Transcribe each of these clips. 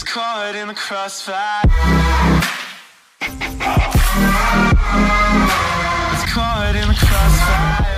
It's caught in the crossfire. It's caught in the crossfire.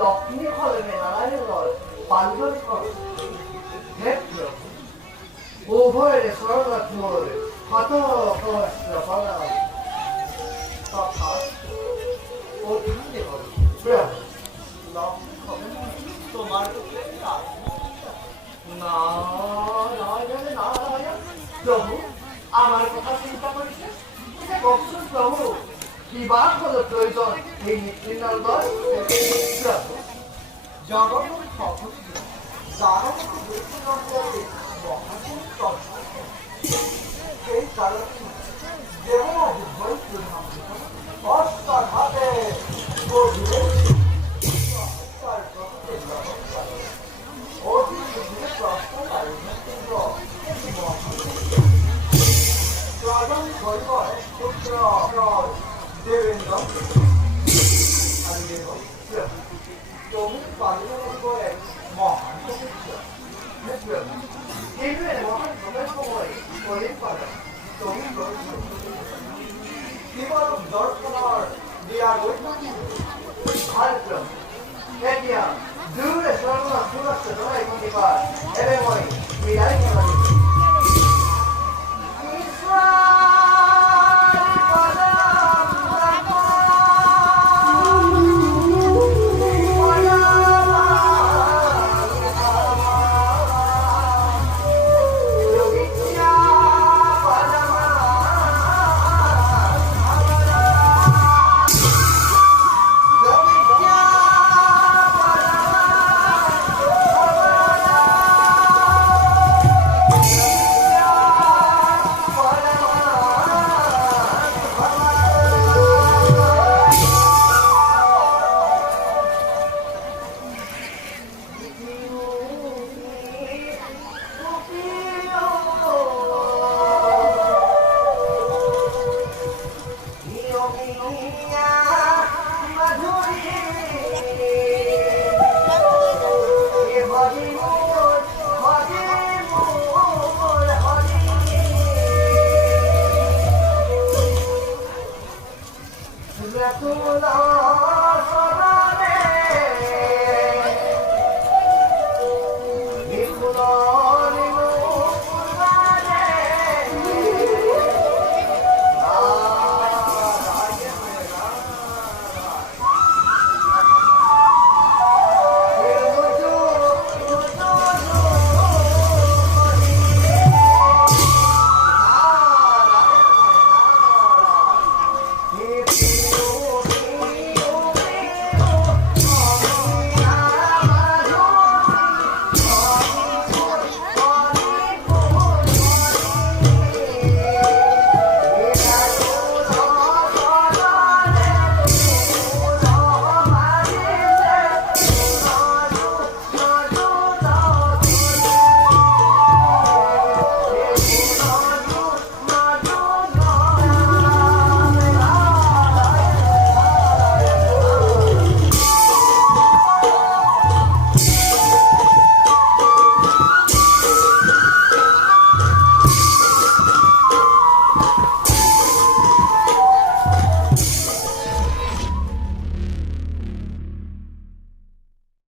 Lakshmi হলেন নারায়ণগড় বান্ধবী উভয়ের শরণার্থ মোড়ে হত সহস্র ফলাম তথা ওখানে হল লক্ষ্মী হলেন তোমার নারায়ণ নারায়ণ প্রভু আমার কথা চিন্তা করেছে প্রভু কিবা হলো প্রয়োজন এই নিত্যিনার দল জগৎ খবর যারা সেই কারণে যেমন অস্কার হাতে দেবেন্দ্র আমি দেব তুমি পালিত করে মহান মহান সময় করে পাবে তুমি কেবল দর্শনার দিয়া ভারত এতিয়া দূরে সর্বনা সুরক্ষা জনাই প্রতিবার এবং বিদায়